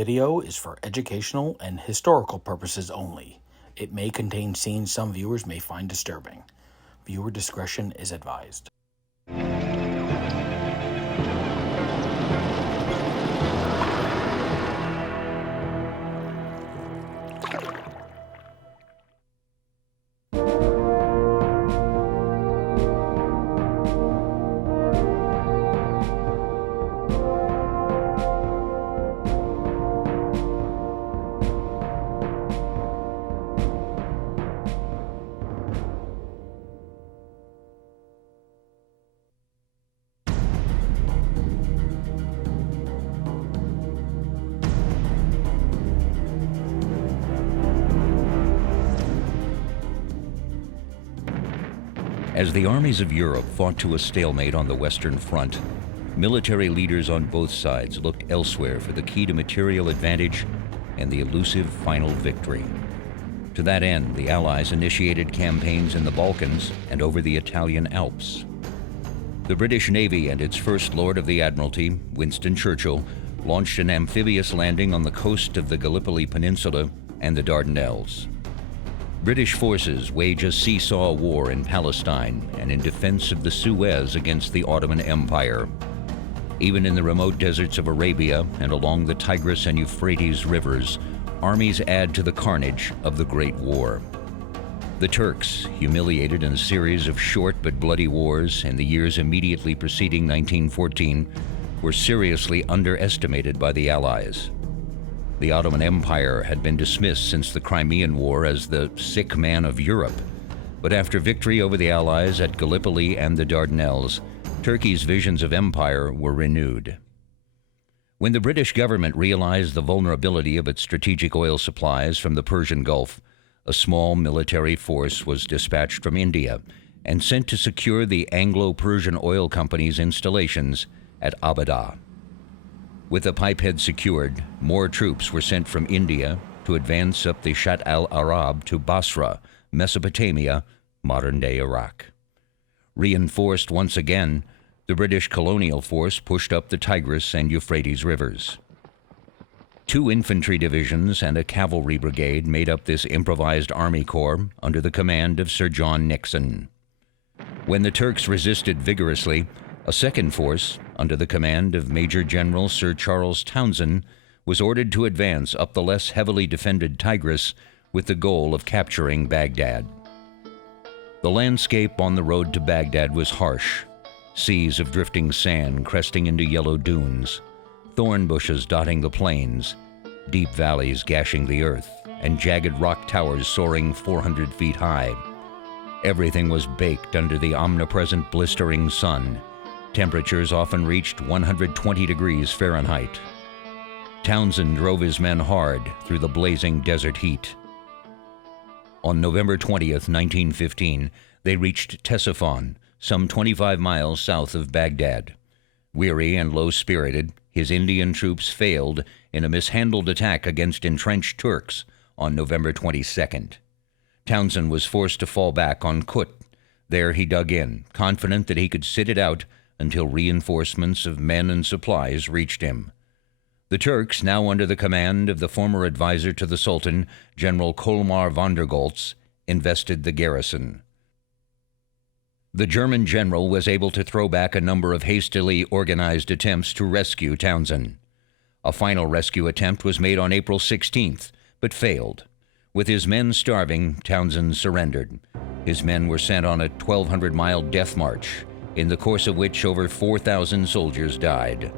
video is for educational and historical purposes only. It may contain scenes some viewers may find disturbing. Viewer discretion is advised. As the armies of Europe fought to a stalemate on the Western Front, military leaders on both sides looked elsewhere for the key to material advantage and the elusive final victory. To that end, the Allies initiated campaigns in the Balkans and over the Italian Alps. The British Navy and its First Lord of the Admiralty, Winston Churchill, launched an amphibious landing on the coast of the Gallipoli Peninsula and the Dardanelles. British forces wage a seesaw war in Palestine and in defense of the Suez against the Ottoman Empire. Even in the remote deserts of Arabia and along the Tigris and Euphrates rivers, armies add to the carnage of the Great War. The Turks, humiliated in a series of short but bloody wars in the years immediately preceding 1914, were seriously underestimated by the Allies. The Ottoman Empire had been dismissed since the Crimean War as the sick man of Europe, but after victory over the Allies at Gallipoli and the Dardanelles, Turkey's visions of empire were renewed. When the British government realized the vulnerability of its strategic oil supplies from the Persian Gulf, a small military force was dispatched from India and sent to secure the Anglo-Persian Oil Company's installations at Abadah. With the pipehead secured, more troops were sent from India to advance up the Shatt al-Arab to Basra, Mesopotamia, modern-day Iraq. Reinforced once again, the British colonial force pushed up the Tigris and Euphrates rivers. 2 infantry divisions and a cavalry brigade made up this improvised army corps under the command of Sir John Nixon. When the Turks resisted vigorously, a second force, under the command of Major General Sir Charles Townshend, was ordered to advance up the less heavily defended Tigris with the goal of capturing Baghdad. The landscape on the road to Baghdad was harsh. Seas of drifting sand cresting into yellow dunes, thorn bushes dotting the plains, deep valleys gashing the earth, and jagged rock towers soaring 400 feet high. Everything was baked under the omnipresent blistering sun. Temperatures often reached 120 degrees Fahrenheit. Townshend drove his men hard through the blazing desert heat. On November 20th, 1915, they reached Ctesiphon, some 25 miles south of Baghdad. Weary and low-spirited, his Indian troops failed in a mishandled attack against entrenched Turks on November 22nd. Townshend was forced to fall back on Kut. There he dug in, confident that he could sit it out until reinforcements of men and supplies reached him. The Turks, now under the command of the former advisor to the Sultan, General Colmar von der Goltz, invested the garrison. The German general was able to throw back a number of hastily organized attempts to rescue Townshend. A final rescue attempt was made on April 16th, but failed. With his men starving, Townshend surrendered. His men were sent on a 1,200-mile death march, in the course of which over 4,000 soldiers died.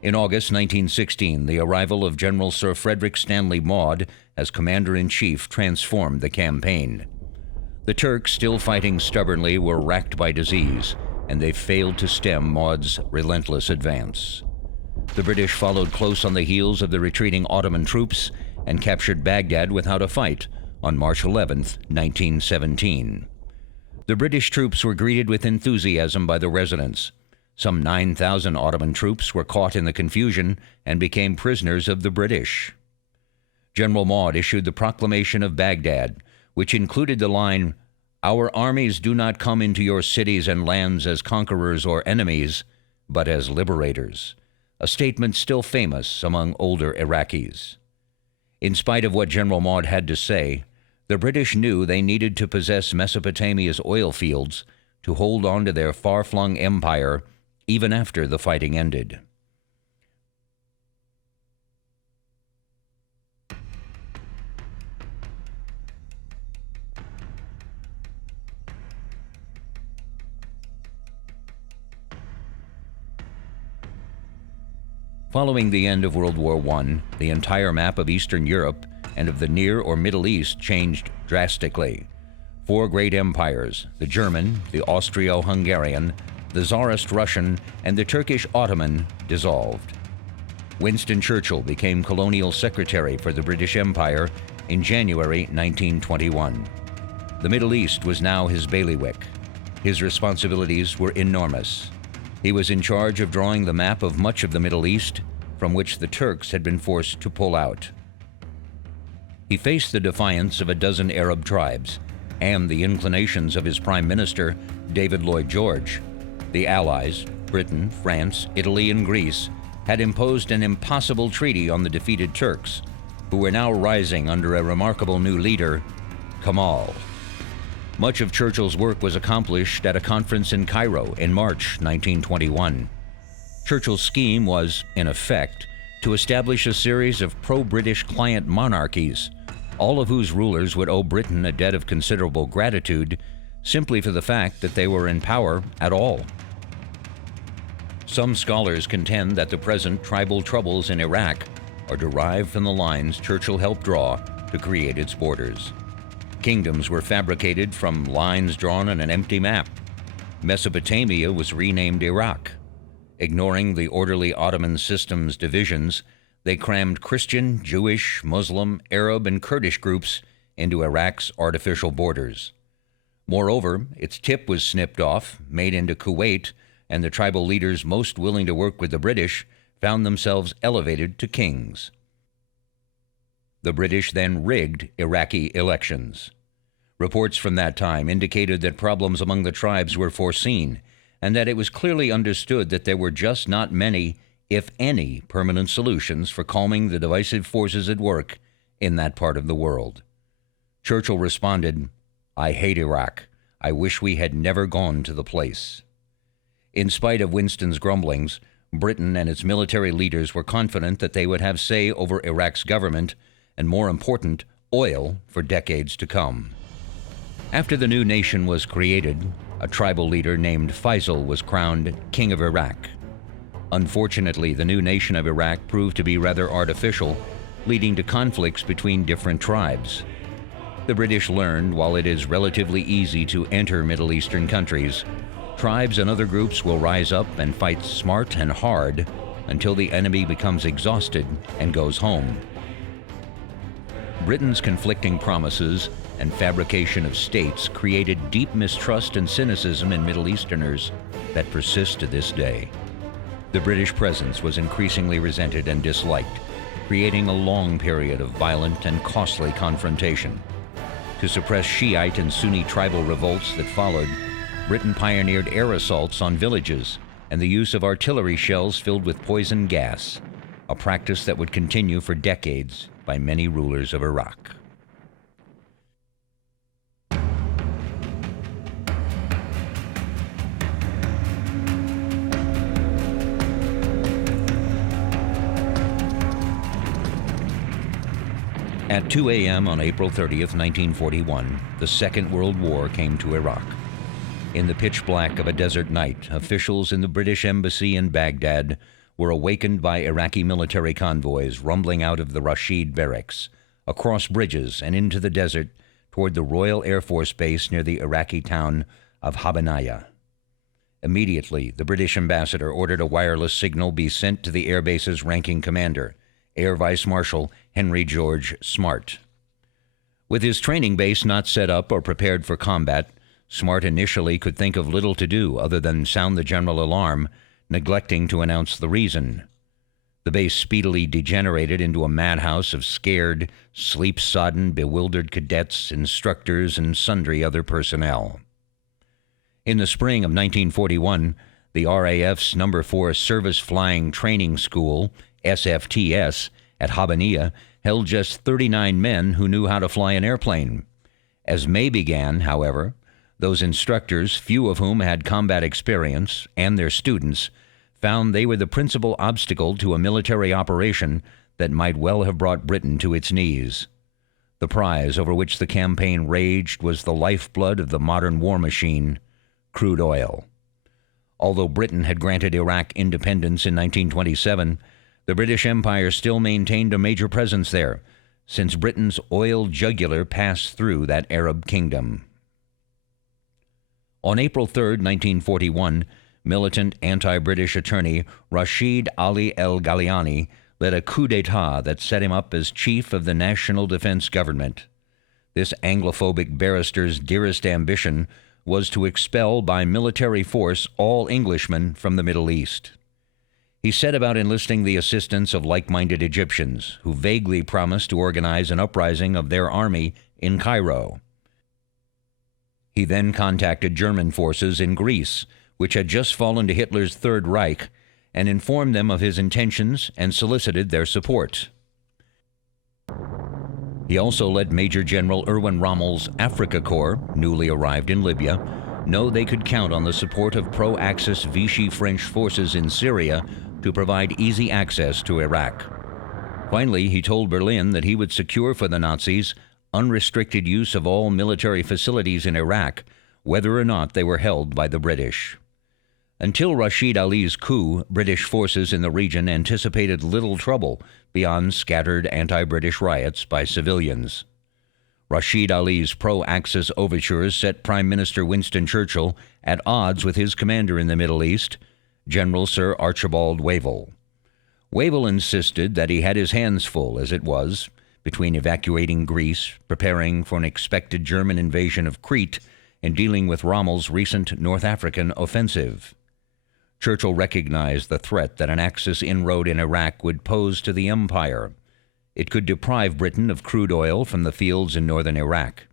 In August 1916, the arrival of General Sir Frederick Stanley Maude as Commander-in-Chief transformed the campaign. The Turks, still fighting stubbornly, were racked by disease, and they failed to stem Maude's relentless advance. The British followed close on the heels of the retreating Ottoman troops and captured Baghdad without a fight on March 11, 1917. The British troops were greeted with enthusiasm by the residents. Some 9,000 Ottoman troops were caught in the confusion and became prisoners of the British. General Maude issued the Proclamation of Baghdad, which included the line, "Our armies do not come into your cities and lands as conquerors or enemies, but as liberators," a statement still famous among older Iraqis. In spite of what General Maud had to say, the British knew they needed to possess Mesopotamia's oil fields to hold on to their far-flung empire even after the fighting ended. Following the end of World War I, the entire map of Eastern Europe and of the Near or Middle East changed drastically. Four great empires, the German, the Austro-Hungarian, the Tsarist Russian, and the Turkish Ottoman, dissolved. Winston Churchill became colonial secretary for the British Empire in January 1921. The Middle East was now his bailiwick. His responsibilities were enormous. He was in charge of drawing the map of much of the Middle East, from which the Turks had been forced to pull out. He faced the defiance of a dozen Arab tribes and the inclinations of his Prime Minister, David Lloyd George. The Allies, Britain, France, Italy, and Greece, had imposed an impossible treaty on the defeated Turks, who were now rising under a remarkable new leader, Kemal. Much of Churchill's work was accomplished at a conference in Cairo in March 1921. Churchill's scheme was, in effect, to establish a series of pro-British client monarchies, all of whose rulers would owe Britain a debt of considerable gratitude simply for the fact that they were in power at all. Some scholars contend that the present tribal troubles in Iraq are derived from the lines Churchill helped draw to create its borders. Kingdoms were fabricated from lines drawn on an empty map. Mesopotamia was renamed Iraq. Ignoring the orderly Ottoman system's divisions, they crammed Christian, Jewish, Muslim, Arab, and Kurdish groups into Iraq's artificial borders. Moreover, its tip was snipped off, made into Kuwait, and the tribal leaders most willing to work with the British found themselves elevated to kings. The British then rigged Iraqi elections. Reports from that time indicated that problems among the tribes were foreseen, and that it was clearly understood that there were just not many, if any, permanent solutions for calming the divisive forces at work in that part of the world. Churchill responded, "I hate Iraq. I wish we had never gone to the place." In spite of Winston's grumblings, Britain and its military leaders were confident that they would have say over Iraq's government and, more important, oil for decades to come. After the new nation was created, a tribal leader named Faisal was crowned King of Iraq. Unfortunately, the new nation of Iraq proved to be rather artificial, leading to conflicts between different tribes. The British learned, while it is relatively easy to enter Middle Eastern countries, tribes and other groups will rise up and fight smart and hard until the enemy becomes exhausted and goes home. Britain's conflicting promises and fabrication of states created deep mistrust and cynicism in Middle Easterners that persist to this day. The British presence was increasingly resented and disliked, creating a long period of violent and costly confrontation. To suppress Shiite and Sunni tribal revolts that followed, Britain pioneered air assaults on villages and the use of artillery shells filled with poison gas, a practice that would continue for decades by many rulers of Iraq. At 2 a.m. on April 30th, 1941, the Second World War came to Iraq. In the pitch black of a desert night, officials in the British Embassy in Baghdad were awakened by Iraqi military convoys rumbling out of the Rashid barracks, across bridges and into the desert toward the Royal Air Force Base near the Iraqi town of Habanaya. Immediately, the British ambassador ordered a wireless signal be sent to the air base's ranking commander, Air Vice Marshal Henry George Smart. With his training base not set up or prepared for combat, Smart initially could think of little to do other than sound the general alarm, neglecting to announce the reason. The base speedily degenerated into a madhouse of scared, sleep-sodden, bewildered cadets, instructors, and sundry other personnel. In the spring of 1941, The RAF's No. 4 Service Flying Training School, SFTS, at Habbaniyah held just 39 men who knew how to fly an airplane. As May began, however, those instructors, few of whom had combat experience, and their students, found they were the principal obstacle to a military operation that might well have brought Britain to its knees. The prize over which the campaign raged was the lifeblood of the modern war machine, crude oil. Although Britain had granted Iraq independence in 1927, the British Empire still maintained a major presence there, since Britain's oil jugular passed through that Arab kingdom. On April 3, 1941, militant anti-British attorney Rashid Ali el-Ghaliani led a coup d'etat that set him up as chief of the National Defense Government. This Anglophobic barrister's dearest ambition was to expel by military force all Englishmen from the Middle East. He set about enlisting the assistance of like-minded Egyptians, who vaguely promised to organize an uprising of their army in Cairo. He then contacted German forces in Greece, which had just fallen to Hitler's Third Reich, and informed them of his intentions and solicited their support. He also let Major General Erwin Rommel's Africa Corps, newly arrived in Libya, know they could count on the support of pro-Axis Vichy French forces in Syria to provide easy access to Iraq. Finally, he told Berlin that he would secure for the Nazis unrestricted use of all military facilities in Iraq, whether or not they were held by the British. Until Rashid Ali's coup, British forces in the region anticipated little trouble beyond scattered anti-British riots by civilians. Rashid Ali's pro-Axis overtures set Prime Minister Winston Churchill at odds with his commander in the Middle East, General Sir Archibald Wavell. Wavell insisted that he had his hands full, as it was, between evacuating Greece, preparing for an expected German invasion of Crete, and dealing with Rommel's recent North African offensive. Churchill recognized the threat that an Axis inroad in Iraq would pose to the empire. It could deprive Britain of crude oil from the fields in northern Iraq,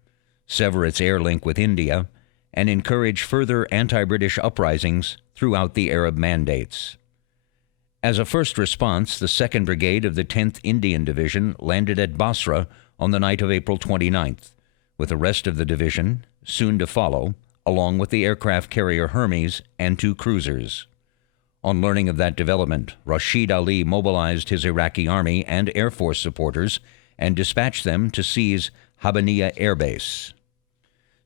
sever its air link with India, and encourage further anti-British uprisings throughout the Arab Mandates. As a first response, the 2nd Brigade of the 10th Indian Division landed at Basra on the night of April 29th, with the rest of the division soon to follow, along with the aircraft carrier Hermes and 2 cruisers. On learning of that development, Rashid Ali mobilized his Iraqi army and Air Force supporters and dispatched them to seize Habbaniyah Air Base.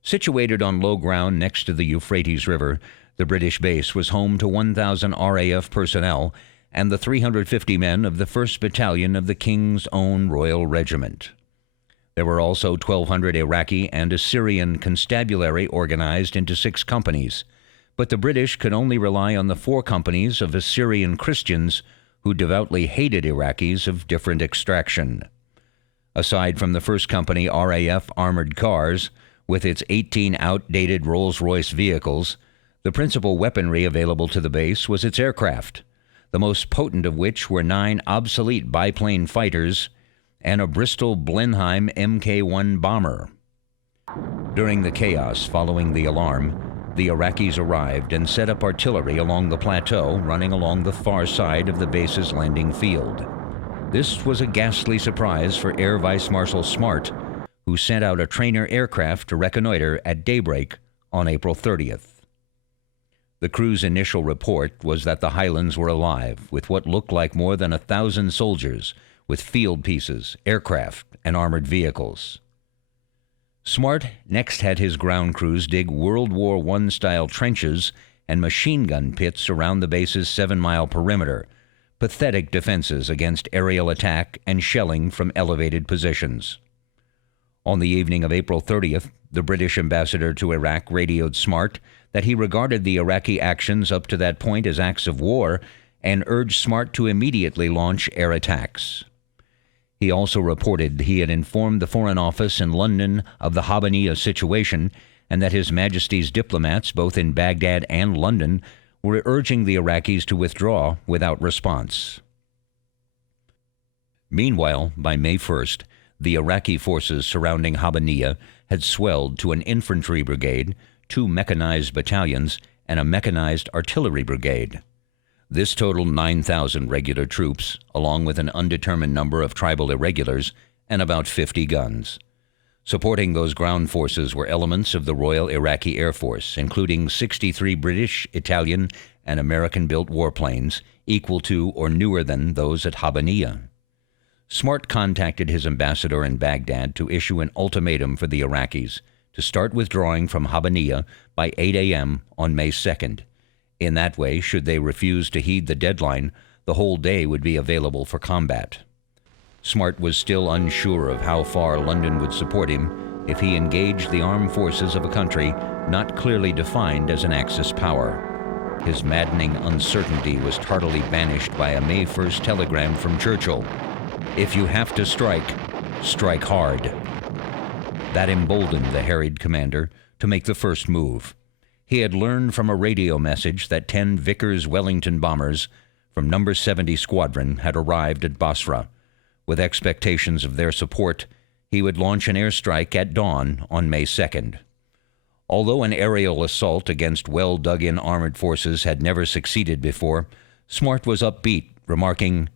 Situated on low ground next to the Euphrates River, the British base was home to 1,000 RAF personnel and the 350 men of the 1st Battalion of the King's Own Royal Regiment. There were also 1,200 Iraqi and Assyrian constabulary organized into 6 companies, but the British could only rely on the 4 companies of Assyrian Christians who devoutly hated Iraqis of different extraction. Aside from the 1st Company RAF armored cars, with its 18 outdated Rolls-Royce vehicles, the principal weaponry available to the base was its aircraft, the most potent of which were 9 obsolete biplane fighters and a Bristol Blenheim Mk-1 bomber. During the chaos following the alarm, the Iraqis arrived and set up artillery along the plateau running along the far side of the base's landing field. This was a ghastly surprise for Air Vice Marshal Smart, who sent out a trainer aircraft to reconnoiter at daybreak on April 30th. The crew's initial report was that the Highlands were alive with what looked like more than 1,000 soldiers with field pieces, aircraft, and armored vehicles. Smart next had his ground crews dig World War I-style trenches and machine gun pits around the base's 7-mile perimeter, pathetic defenses against aerial attack and shelling from elevated positions. On the evening of April 30th, the British ambassador to Iraq radioed Smart that he regarded the Iraqi actions up to that point as acts of war and urged Smart to immediately launch air attacks. He also reported he had informed the Foreign Office in London of the Habbaniyah situation and that His Majesty's diplomats, both in Baghdad and London, were urging the Iraqis to withdraw without response. Meanwhile, by May 1st, the Iraqi forces surrounding Habbaniyah had swelled to an infantry brigade, 2 mechanized battalions, and a mechanized artillery brigade. This totaled 9,000 regular troops, along with an undetermined number of tribal irregulars and about 50 guns. Supporting those ground forces were elements of the Royal Iraqi Air Force, including 63 British, Italian, and American-built warplanes, equal to or newer than those at Habbaniyah. Smart contacted his ambassador in Baghdad to issue an ultimatum for the Iraqis to start withdrawing from Habbaniyah by 8 a.m. on May 2nd. In that way, should they refuse to heed the deadline, the whole day would be available for combat. Smart was still unsure of how far London would support him if he engaged the armed forces of a country not clearly defined as an Axis power. His maddening uncertainty was tardily banished by a May 1st telegram from Churchill: "If you have to strike, strike hard." That emboldened the harried commander to make the first move. He had learned from a radio message that 10 Vickers Wellington bombers from No. 70 Squadron had arrived at Basra. With expectations of their support, he would launch an airstrike at dawn on May 2nd. Although an aerial assault against well-dug-in armored forces had never succeeded before, Smart was upbeat, remarking,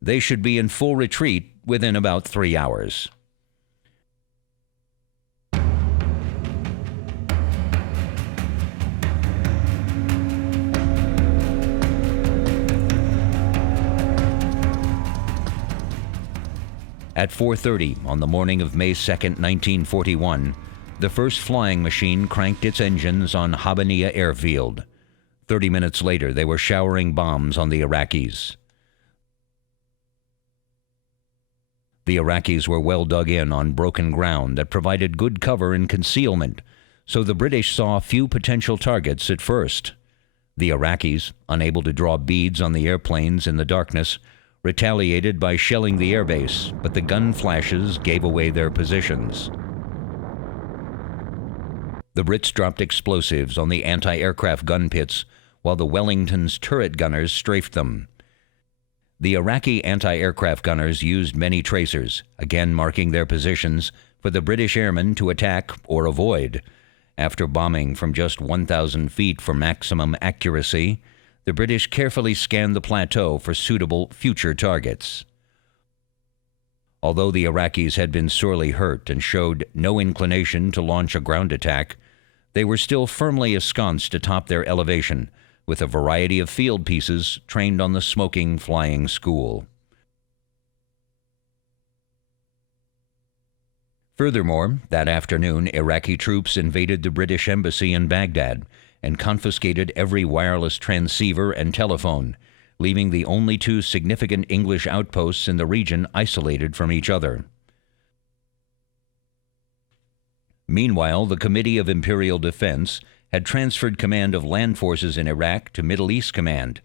"They should be in full retreat within about 3 hours." At 4:30 on the morning of May 2nd, 1941, the first flying machine cranked its engines on Habbaniyah airfield. 30 minutes later, they were showering bombs on the Iraqis. The Iraqis were well dug in on broken ground that provided good cover and concealment, so the British saw few potential targets at first. The Iraqis, unable to draw beads on the airplanes in the darkness, retaliated by shelling the airbase, but the gun flashes gave away their positions. The Brits dropped explosives on the anti-aircraft gun pits, while the Wellington's turret gunners strafed them. The Iraqi anti-aircraft gunners used many tracers, again marking their positions for the British airmen to attack or avoid. After bombing from just 1,000 feet for maximum accuracy, the British carefully scanned the plateau for suitable future targets. Although the Iraqis had been sorely hurt and showed no inclination to launch a ground attack, they were still firmly ensconced atop their elevation, with a variety of field pieces trained on the smoking flying school. Furthermore, that afternoon, Iraqi troops invaded the British embassy in Baghdad and confiscated every wireless transceiver and telephone, leaving the only 2 significant English outposts in the region isolated from each other. Meanwhile, the Committee of Imperial Defense had transferred command of land forces in Iraq to Middle East Command,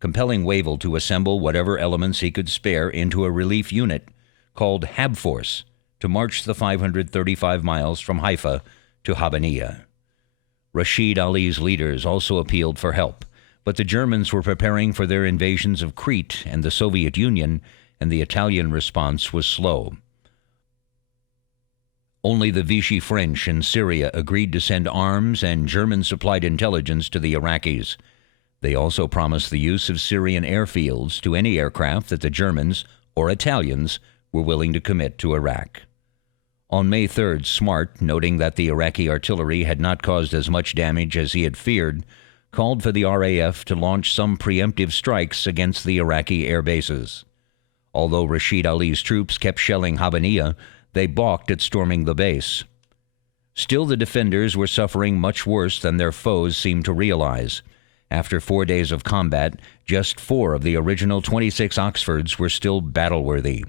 compelling Wavell to assemble whatever elements he could spare into a relief unit called Hab Force to march the 535 miles from Haifa to Habbaniyah. Rashid Ali's leaders also appealed for help, but the Germans were preparing for their invasions of Crete and the Soviet Union, and the Italian response was slow. Only the Vichy French in Syria agreed to send arms and German-supplied intelligence to the Iraqis. They also promised the use of Syrian airfields to any aircraft that the Germans or Italians were willing to commit to Iraq. On May 3rd, Smart, noting that the Iraqi artillery had not caused as much damage as he had feared, called for the RAF to launch some preemptive strikes against the Iraqi air bases. Although Rashid Ali's troops kept shelling Habbaniyah, they balked at storming the base. Still, the defenders were suffering much worse than their foes seemed to realize. After 4 days of combat, just 4 of the original 26 Oxfords were still battle-worthy.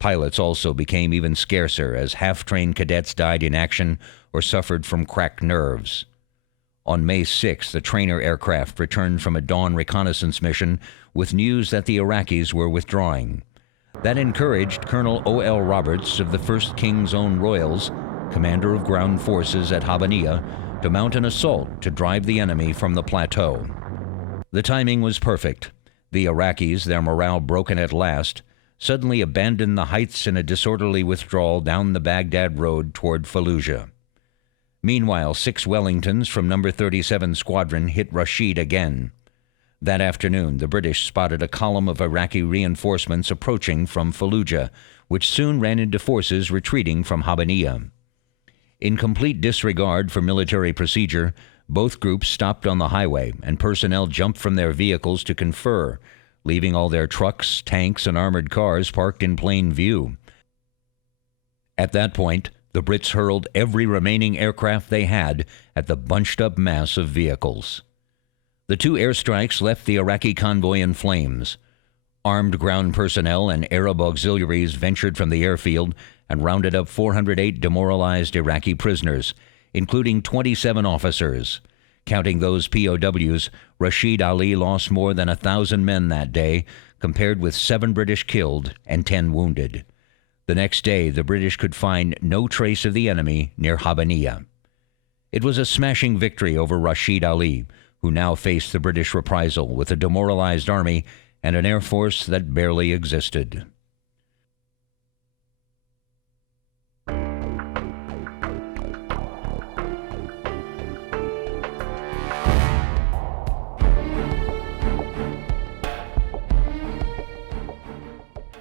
Pilots also became even scarcer as half-trained cadets died in action or suffered from cracked nerves. On May 6, the trainer aircraft returned from a dawn reconnaissance mission with news that the Iraqis were withdrawing. That encouraged Colonel O.L. Roberts of the 1st King's Own Royals, commander of ground forces at Habbaniyah, to mount an assault to drive the enemy from the plateau. The timing was perfect. The Iraqis, their morale broken at last, suddenly abandoned the heights in a disorderly withdrawal down the Baghdad road toward Fallujah. Meanwhile, 6 Wellingtons from No. 37 Squadron hit Rashid again. That afternoon, the British spotted a column of Iraqi reinforcements approaching from Fallujah, which soon ran into forces retreating from Habbaniyah. In complete disregard for military procedure, both groups stopped on the highway, and personnel jumped from their vehicles to confer, leaving all their trucks, tanks, and armored cars parked in plain view. At that point, the Brits hurled every remaining aircraft they had at the bunched-up mass of vehicles. The 2 airstrikes left the Iraqi convoy in flames. Armed ground personnel and Arab auxiliaries ventured from the airfield and rounded up 408 demoralized Iraqi prisoners, including 27 officers. Counting those POWs, Rashid Ali lost more than 1,000 men that day, compared with 7 British killed and 10 wounded. The next day, the British could find no trace of the enemy near Habbaniyah. It was a smashing victory over Rashid Ali, who now faced the British reprisal with a demoralized army and an air force that barely existed.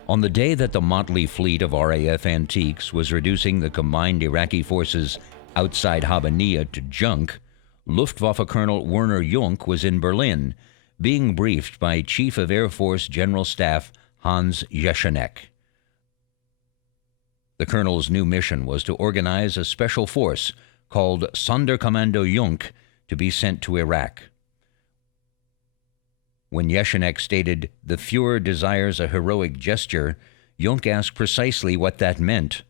On the day that the motley fleet of RAF Antiques was reducing the combined Iraqi forces outside Habbaniyah to junk, Luftwaffe Colonel Werner Junk was in Berlin, being briefed by Chief of Air Force General Staff Hans Jesenek. The colonel's new mission was to organize a special force called Sonderkommando Junk to be sent to Iraq. When Jesenek stated, "The Fuhrer desires a heroic gesture," Junk asked precisely what that meant.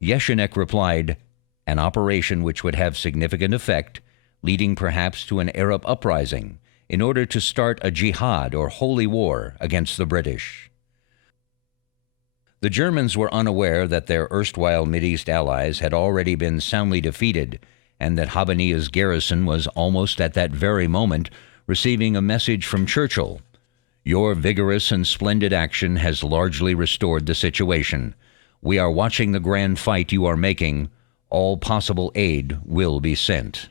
Jesenek replied, "An operation which would have significant effect, leading perhaps to an Arab uprising, in order to start a jihad or holy war against the British." The Germans were unaware that their erstwhile Mideast allies had already been soundly defeated, and that Habbaniyah's garrison was almost at that very moment receiving a message from Churchill: "Your vigorous and splendid action has largely restored the situation. We are watching the grand fight you are making. All possible aid will be sent."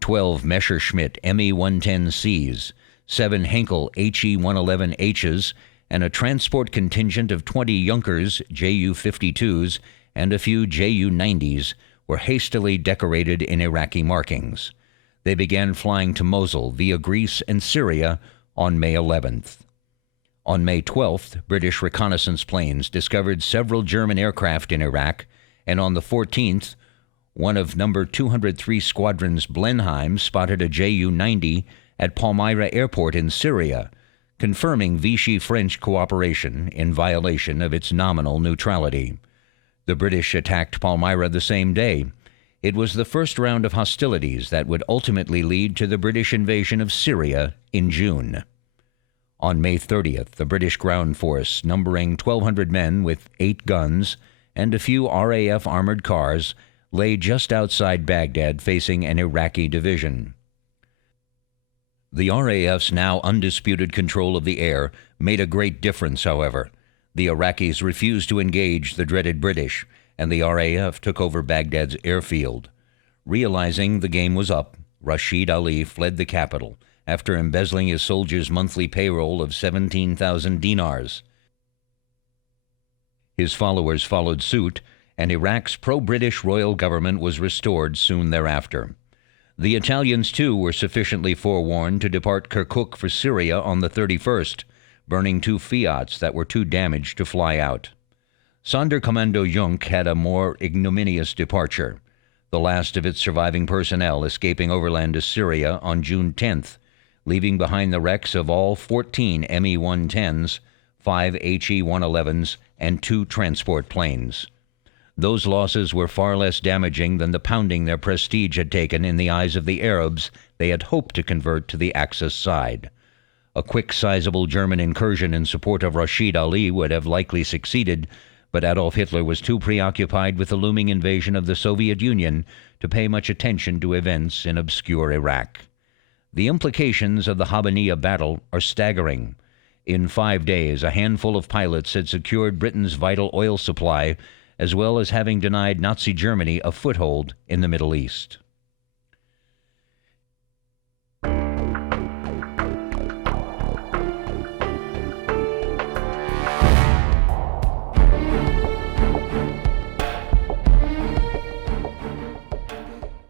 12 Messerschmitt Me-110Cs, 7 Henkel HE-111Hs, and a transport contingent of 20 Junkers Ju-52s and a few Ju-90s were hastily decorated in Iraqi markings. They began flying to Mosul via Greece and Syria on May 11th. On May 12th, British reconnaissance planes discovered several German aircraft in Iraq, and on the 14th, one of No. 203 Squadron's Blenheim spotted a Ju-90 at Palmyra Airport in Syria, confirming Vichy French cooperation in violation of its nominal neutrality. The British attacked Palmyra the same day. It was the first round of hostilities that would ultimately lead to the British invasion of Syria in June. On May 30th, the British ground force, numbering 1,200 men with 8 guns and a few RAF armored cars, lay just outside Baghdad facing an Iraqi division. The RAF's now undisputed control of the air made a great difference, however. The Iraqis refused to engage the dreaded British, and the RAF took over Baghdad's airfield. Realizing the game was up, Rashid Ali fled the capital after embezzling his soldiers' monthly payroll of 17,000 dinars. His followers followed suit, and Iraq's pro-British royal government was restored soon thereafter. The Italians, too, were sufficiently forewarned to depart Kirkuk for Syria on the 31st, burning 2 Fiats that were too damaged to fly out. Sonderkommando Junk had a more ignominious departure, the last of its surviving personnel escaping overland to Syria on June 10th, leaving behind the wrecks of all 14 Me-110s, 5 HE-111s, and 2 transport planes. Those losses were far less damaging than the pounding their prestige had taken in the eyes of the Arabs they had hoped to convert to the Axis side. A quick, sizable German incursion in support of Rashid Ali would have likely succeeded, but Adolf Hitler was too preoccupied with the looming invasion of the Soviet Union to pay much attention to events in obscure Iraq. The implications of the Habbaniyah battle are staggering. In 5 days, a handful of pilots had secured Britain's vital oil supply, as well as having denied Nazi Germany a foothold in the Middle East.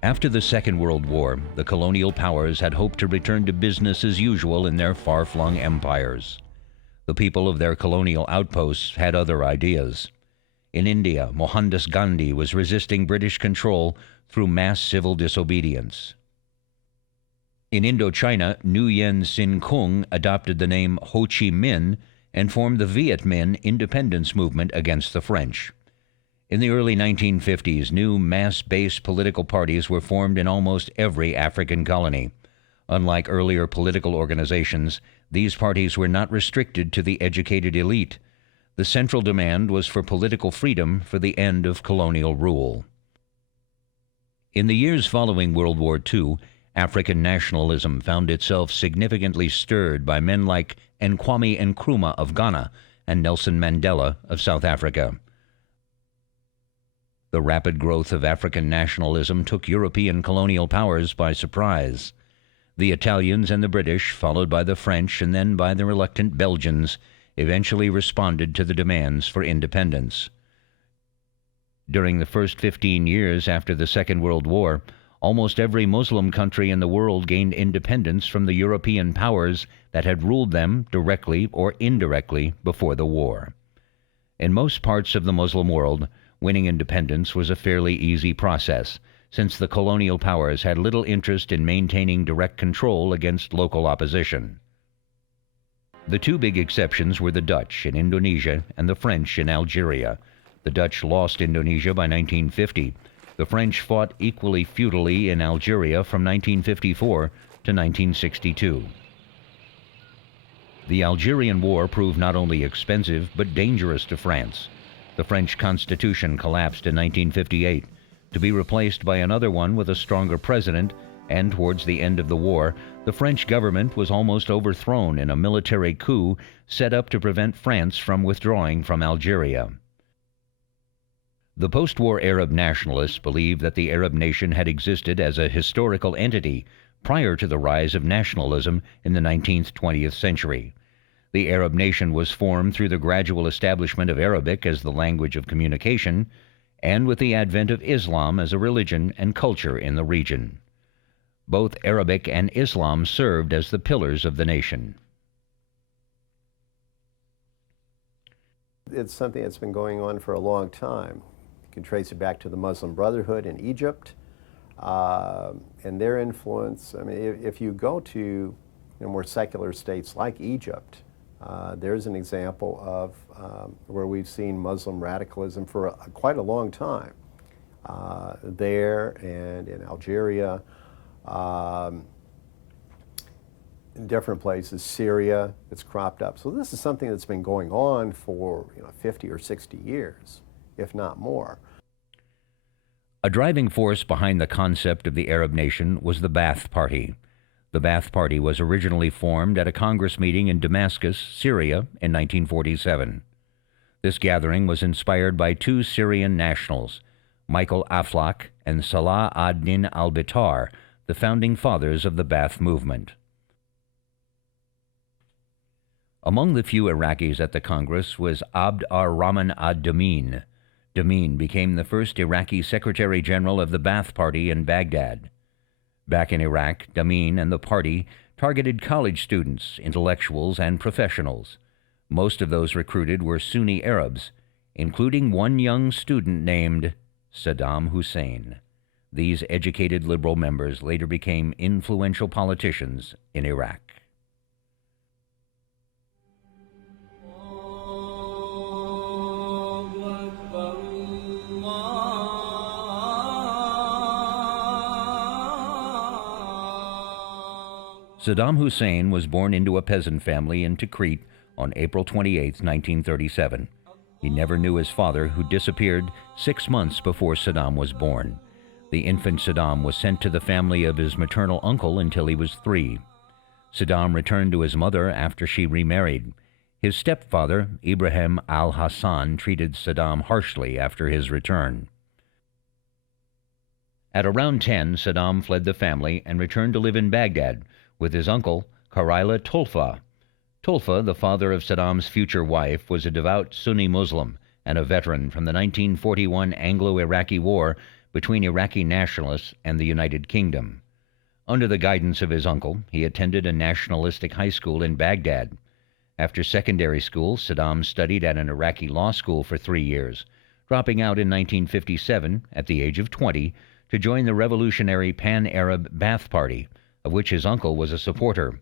After the Second World War, the colonial powers had hoped to return to business as usual in their far-flung empires. The people of their colonial outposts had other ideas. In India, Mohandas Gandhi was resisting British control through mass civil disobedience. In Indochina, Nguyen Sinh Kung adopted the name Ho Chi Minh and formed the Viet Minh independence movement against the French. In the early 1950s, new mass-based political parties were formed in almost every African colony. Unlike earlier political organizations, these parties were not restricted to the educated elite. The central demand was for political freedom for the end of colonial rule. In the years following World War II, African nationalism found itself significantly stirred by men like Kwame Nkrumah of Ghana and Nelson Mandela of South Africa. The rapid growth of African nationalism took European colonial powers by surprise. The Italians and the British, followed by the French and then by the reluctant Belgians, eventually responded to the demands for independence. During the first 15 years after the Second World War, almost every Muslim country in the world gained independence from the European powers that had ruled them directly or indirectly before the war. In most parts of the Muslim world, winning independence was a fairly easy process, since the colonial powers had little interest in maintaining direct control against local opposition. The two big exceptions were the Dutch in Indonesia and the French in Algeria. The Dutch lost Indonesia by 1950. The French fought equally futilely in Algeria from 1954 to 1962. The Algerian War proved not only expensive but dangerous to France. The French Constitution collapsed in 1958, to be replaced by another one with a stronger president, and towards the end of the war, the French government was almost overthrown in a military coup set up to prevent France from withdrawing from Algeria. The post-war Arab nationalists believed that the Arab nation had existed as a historical entity prior to the rise of nationalism in the 19th-20th century. The Arab nation was formed through the gradual establishment of Arabic as the language of communication, and with the advent of Islam as a religion and culture in the region. Both Arabic and Islam served as the pillars of the nation. It's something that's been going on for a long time. You can trace it back to the Muslim Brotherhood in Egypt and their influence. I mean, if you go to more secular states like Egypt, there's an example of where we've seen Muslim radicalism for quite a long time. There and in Algeria, in different places, Syria, it's cropped up. So this is something that's been going on for 50 or 60 years, if not more. A driving force behind the concept of the Arab nation was the Ba'ath Party. The Ba'ath Party was originally formed at a Congress meeting in Damascus, Syria, in 1947. This gathering was inspired by two Syrian nationals, Michael Aflaq and Salah ad-Din al-Bitar, the founding fathers of the Ba'ath movement. Among the few Iraqis at the Congress was Abd ar-Rahman ad-Damin. Damin became the first Iraqi Secretary General of the Ba'ath Party in Baghdad. Back in Iraq, Damin and the party targeted college students, intellectuals, and professionals. Most of those recruited were Sunni Arabs, including one young student named Saddam Hussein. These educated liberal members later became influential politicians in Iraq. Saddam Hussein was born into a peasant family in Tikrit on April 28, 1937. He never knew his father, who disappeared 6 months before Saddam was born. The infant Saddam was sent to the family of his maternal uncle until he was 3. Saddam returned to his mother after she remarried. His stepfather, Ibrahim al-Hassan, treated Saddam harshly after his return. At around 10, Saddam fled the family and returned to live in Baghdad with his uncle, Karaila Tolfa. Tolfa, the father of Saddam's future wife, was a devout Sunni Muslim and a veteran from the 1941 Anglo-Iraqi War between Iraqi nationalists and the United Kingdom. Under the guidance of his uncle, he attended a nationalistic high school in Baghdad. After secondary school, Saddam studied at an Iraqi law school for 3 years, dropping out in 1957 at the age of 20 to join the revolutionary Pan-Arab Ba'ath Party, of which his uncle was a supporter.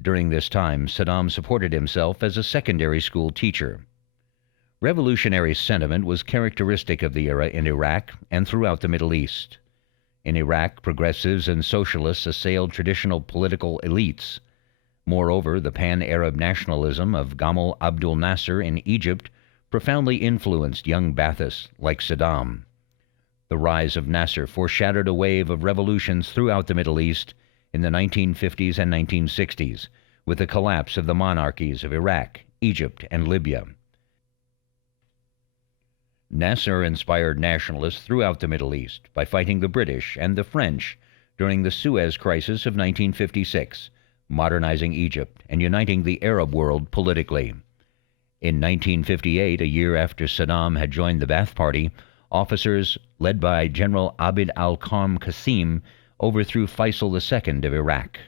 During this time, Saddam supported himself as a secondary school teacher. Revolutionary sentiment was characteristic of the era in Iraq and throughout the Middle East. In Iraq, progressives and socialists assailed traditional political elites. Moreover, the pan-Arab nationalism of Gamal Abdel Nasser in Egypt profoundly influenced young Baathists like Saddam. The rise of Nasser foreshadowed a wave of revolutions throughout the Middle East in the 1950s and 1960s, with the collapse of the monarchies of Iraq, Egypt, and Libya. Nasser inspired nationalists throughout the Middle East by fighting the British and the French during the Suez Crisis of 1956, modernizing Egypt and uniting the Arab world politically. In 1958, a year after Saddam had joined the Ba'ath Party, officers led by General Abd al-Qasim Qasim overthrew Faisal II of Iraq.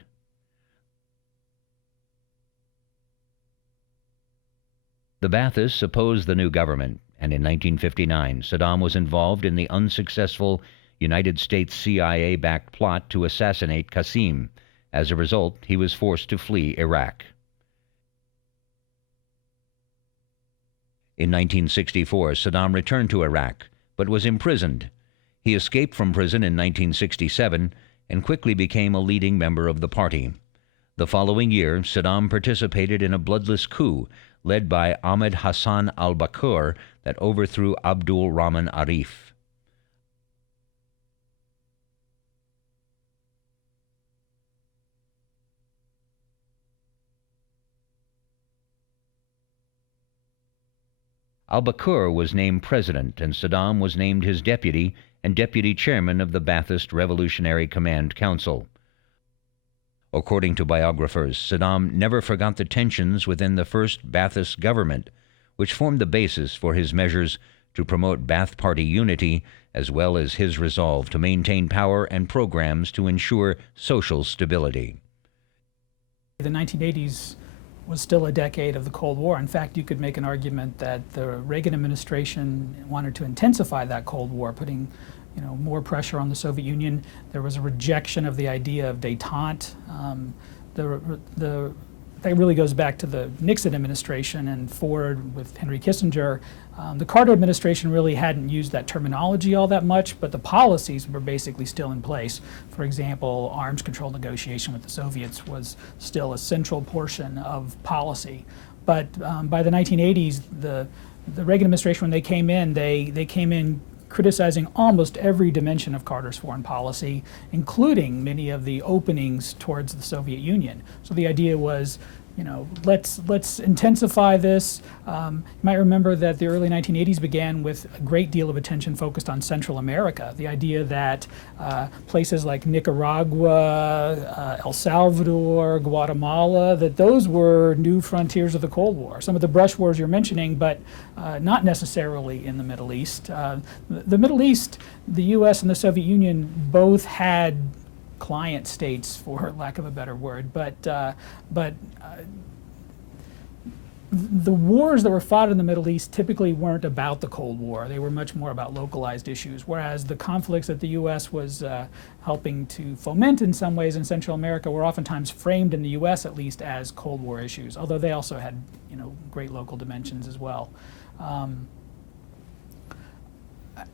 The Baathists opposed the new government, and in 1959, Saddam was involved in the unsuccessful United States CIA-backed plot to assassinate Qasim. As a result, he was forced to flee Iraq. In 1964, Saddam returned to Iraq, but was imprisoned. He escaped from prison in 1967 and quickly became a leading member of the party. The following year, Saddam participated in a bloodless coup led by Ahmed Hassan al-Bakr that overthrew Abdul Rahman Arif. Al-Bakr was named president, and Saddam was named his deputy and deputy chairman of the Ba'athist Revolutionary Command Council. According to biographers, Saddam never forgot the tensions within the first Ba'athist government, which formed the basis for his measures to promote Ba'ath Party unity, as well as his resolve to maintain power and programs to ensure social stability. The 1980s was still a decade of the Cold War. In fact, you could make an argument that the Reagan administration wanted to intensify that Cold War, putting more pressure on the Soviet Union. There was a rejection of the idea of détente. That really goes back to the Nixon administration and Ford with Henry Kissinger. The Carter administration really hadn't used that terminology all that much, but the policies were basically still in place. For example, arms control negotiation with the Soviets was still a central portion of policy. But by the 1980s, the Reagan administration, when they came in, they came in criticizing almost every dimension of Carter's foreign policy, including many of the openings towards the Soviet Union. So the idea was, let's intensify this. You might remember that the early 1980s began with a great deal of attention focused on Central America. The idea that places like Nicaragua, El Salvador, Guatemala, that those were new frontiers of the Cold War. Some of the brush wars you're mentioning, but not necessarily in the Middle East. The Middle East, the US and the Soviet Union both had client states, for lack of a better word, but the wars that were fought in the Middle East typically weren't about the Cold War. They were much more about localized issues, whereas the conflicts that the U.S. was helping to foment in some ways in Central America were oftentimes framed in the U.S. at least as Cold War issues, although they also had great local dimensions as well.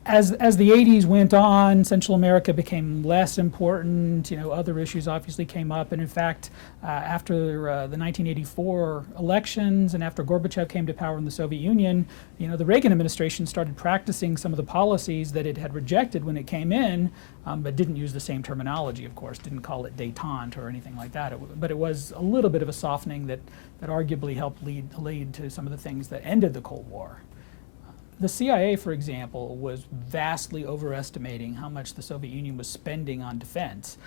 as the 80s went on, Central America became less important. Other issues obviously came up, and in fact, after the 1984 elections and after Gorbachev came to power in the Soviet Union, the Reagan administration started practicing some of the policies that it had rejected when it came in, but didn't use the same terminology, of course, didn't call it détente or anything like that. But it was a little bit of a softening that arguably helped lead to some of the things that ended the Cold War. The CIA, for example, was vastly overestimating how much the Soviet Union was spending on defense,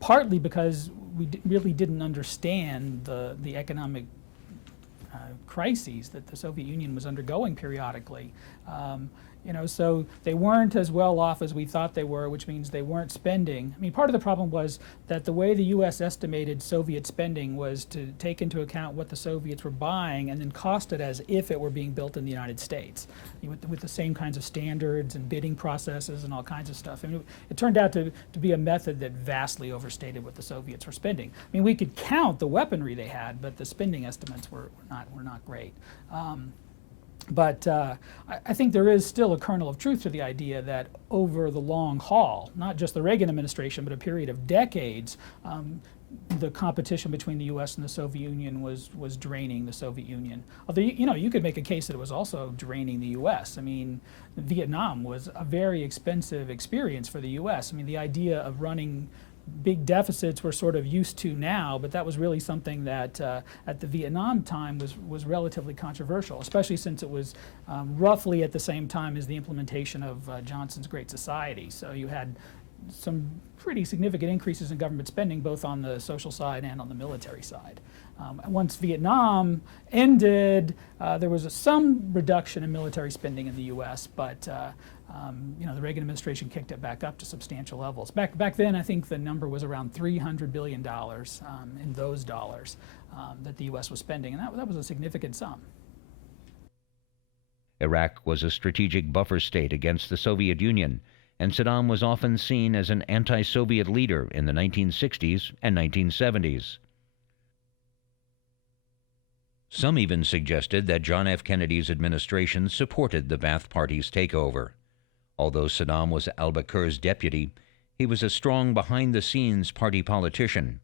partly because we really didn't understand the economic crises that the Soviet Union was undergoing periodically. So they weren't as well off as we thought they were, which means they weren't spending. I mean, part of the problem was that the way the U.S. estimated Soviet spending was to take into account what the Soviets were buying and then cost it as if it were being built in the United States, with the same kinds of standards and bidding processes and all kinds of stuff. I mean, it turned out to be a method that vastly overstated what the Soviets were spending. I mean, we could count the weaponry they had, but the spending estimates were not great. But I think there is still a kernel of truth to the idea that over the long haul, not just the Reagan administration, but a period of decades, the competition between the U.S. and the Soviet Union was draining the Soviet Union. Although, you could make a case that it was also draining the U.S. I mean, Vietnam was a very expensive experience for the U.S. I mean, the idea of running big deficits we're sort of used to now, but that was really something that at the Vietnam time was relatively controversial, especially since it was roughly at the same time as the implementation of Johnson's Great Society. So you had some pretty significant increases in government spending, both on the social side and on the military side. Once Vietnam ended, there was some reduction in military spending in the U.S., but the Reagan administration kicked it back up to substantial levels. Back then, I think the number was around $300 billion in those dollars that the U.S. was spending, and that was a significant sum. Iraq was a strategic buffer state against the Soviet Union, and Saddam was often seen as an anti-Soviet leader in the 1960s and 1970s. Some even suggested that John F. Kennedy's administration supported the Ba'ath Party's takeover. Although Saddam was al-Bakir's deputy, he was a strong behind-the-scenes party politician.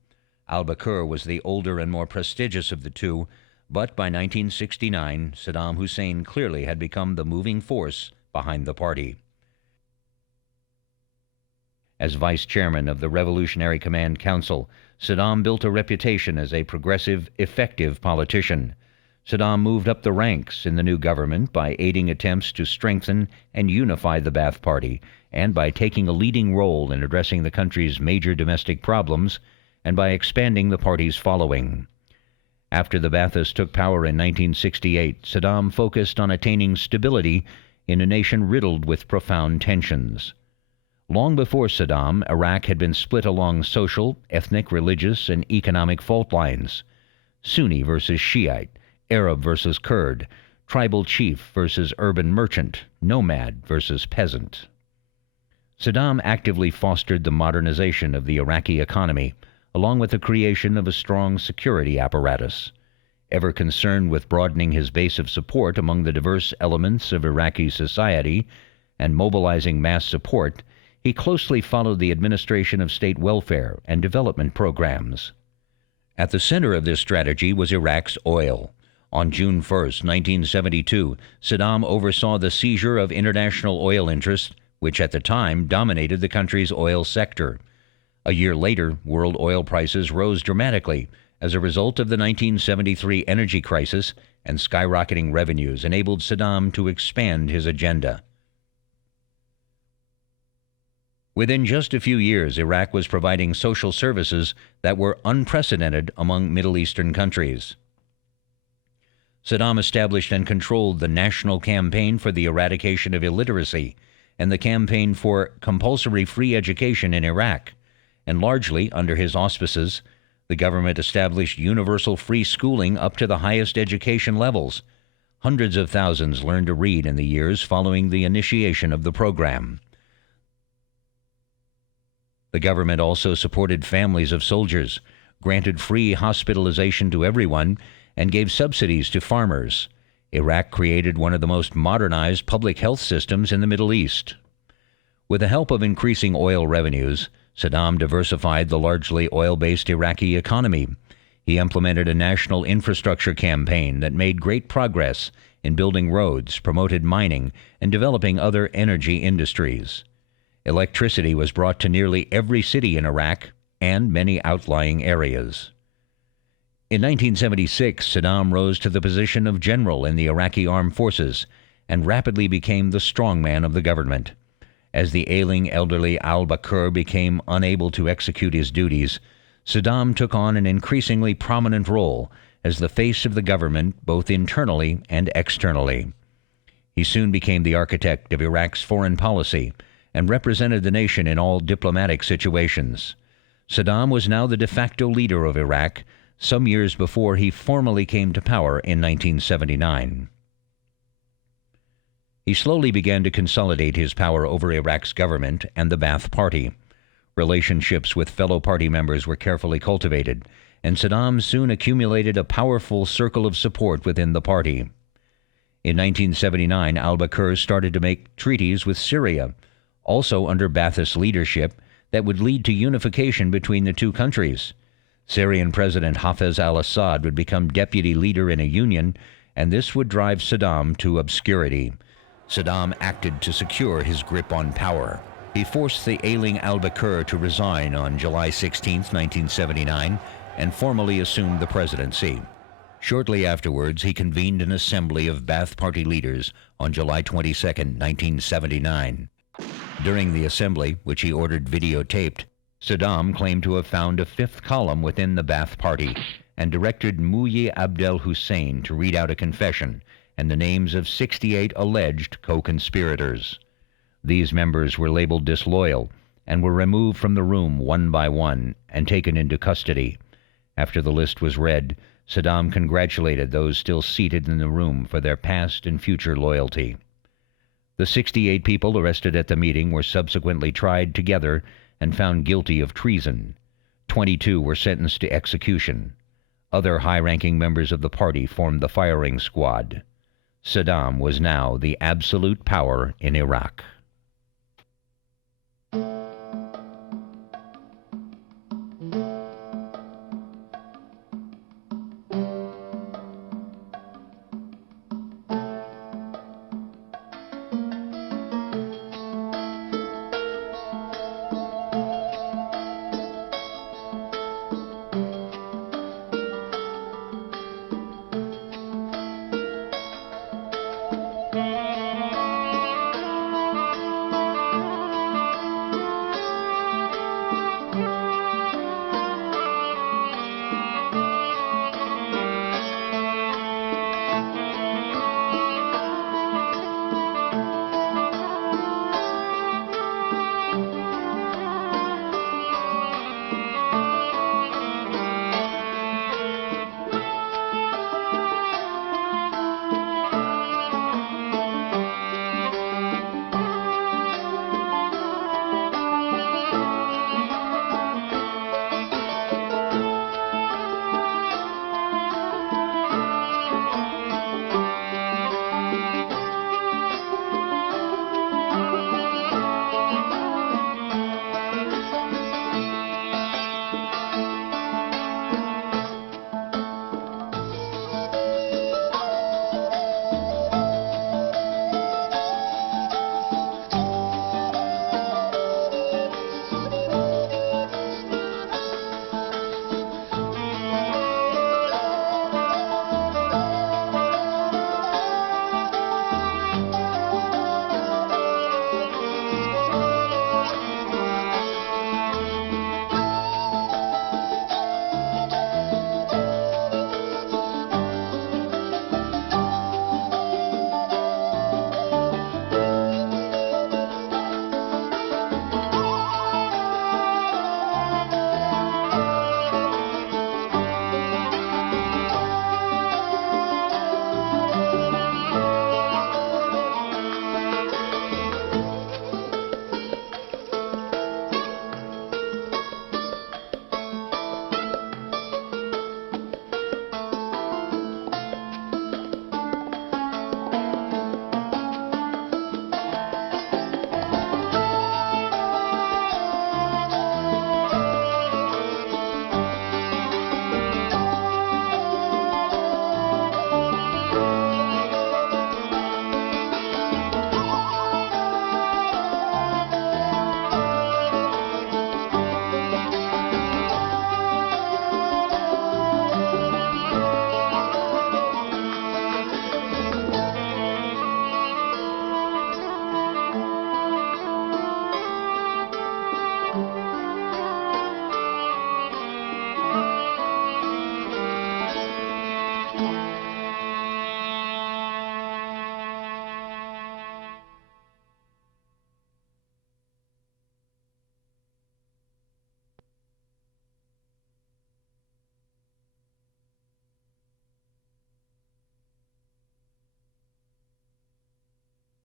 Al-Bakir was the older and more prestigious of the two, but by 1969, Saddam Hussein clearly had become the moving force behind the party. As vice chairman of the Revolutionary Command Council, Saddam built a reputation as a progressive, effective politician. Saddam moved up the ranks in the new government by aiding attempts to strengthen and unify the Ba'ath Party, and by taking a leading role in addressing the country's major domestic problems, and by expanding the party's following. After the Ba'athists took power in 1968, Saddam focused on attaining stability in a nation riddled with profound tensions. Long before Saddam, Iraq had been split along social, ethnic, religious, and economic fault lines. Sunni versus Shiite, Arab versus Kurd, tribal chief versus urban merchant, nomad versus peasant. Saddam actively fostered the modernization of the Iraqi economy, along with the creation of a strong security apparatus. Ever concerned with broadening his base of support among the diverse elements of Iraqi society and mobilizing mass support, he closely followed the administration of state welfare and development programs. At the center of this strategy was Iraq's oil. On June 1, 1972, Saddam oversaw the seizure of international oil interests, which at the time dominated the country's oil sector. A year later, world oil prices rose dramatically as a result of the 1973 energy crisis, and skyrocketing revenues enabled Saddam to expand his agenda. Within just a few years, Iraq was providing social services that were unprecedented among Middle Eastern countries. Saddam established and controlled the National Campaign for the Eradication of Illiteracy and the Campaign for Compulsory Free Education in Iraq, and largely under his auspices, the government established universal free schooling up to the highest education levels. Hundreds of thousands learned to read in the years following the initiation of the program. The government also supported families of soldiers, granted free hospitalization to everyone, and gave subsidies to farmers. Iraq created one of the most modernized public health systems in the Middle East. With the help of increasing oil revenues, Saddam diversified the largely oil-based Iraqi economy. He implemented a national infrastructure campaign that made great progress in building roads, promoted mining, and developing other energy industries. Electricity was brought to nearly every city in Iraq and many outlying areas. In 1976, Saddam rose to the position of general in the Iraqi armed forces and rapidly became the strongman of the government. As the ailing elderly al-Bakr became unable to execute his duties, Saddam took on an increasingly prominent role as the face of the government both internally and externally. He soon became the architect of Iraq's foreign policy and represented the nation in all diplomatic situations. Saddam was now the de facto leader of Iraq, some years before he formally came to power in 1979. He slowly began to consolidate his power over Iraq's government and the Ba'ath Party. Relationships with fellow party members were carefully cultivated, and Saddam soon accumulated a powerful circle of support within the party. In 1979, al-Bakr started to make treaties with Syria, also under Ba'athist leadership, that would lead to unification between the two countries. Syrian President Hafez al-Assad would become deputy leader in a union, and this would drive Saddam to obscurity. Saddam acted to secure his grip on power. He forced the ailing al-Bakr to resign on July 16, 1979, and formally assumed the presidency. Shortly afterwards, he convened an assembly of Ba'ath Party leaders on July 22, 1979. During the assembly, which he ordered videotaped, Saddam claimed to have found a fifth column within the Ba'ath Party and directed Muyi Abdel Hussein to read out a confession and the names of 68 alleged co-conspirators. These members were labeled disloyal and were removed from the room one by one and taken into custody. After the list was read, Saddam congratulated those still seated in the room for their past and future loyalty. The 68 people arrested at the meeting were subsequently tried together and found guilty of treason. 22 were sentenced to execution. Other high-ranking members of the party formed the firing squad. Saddam was now the absolute power in Iraq.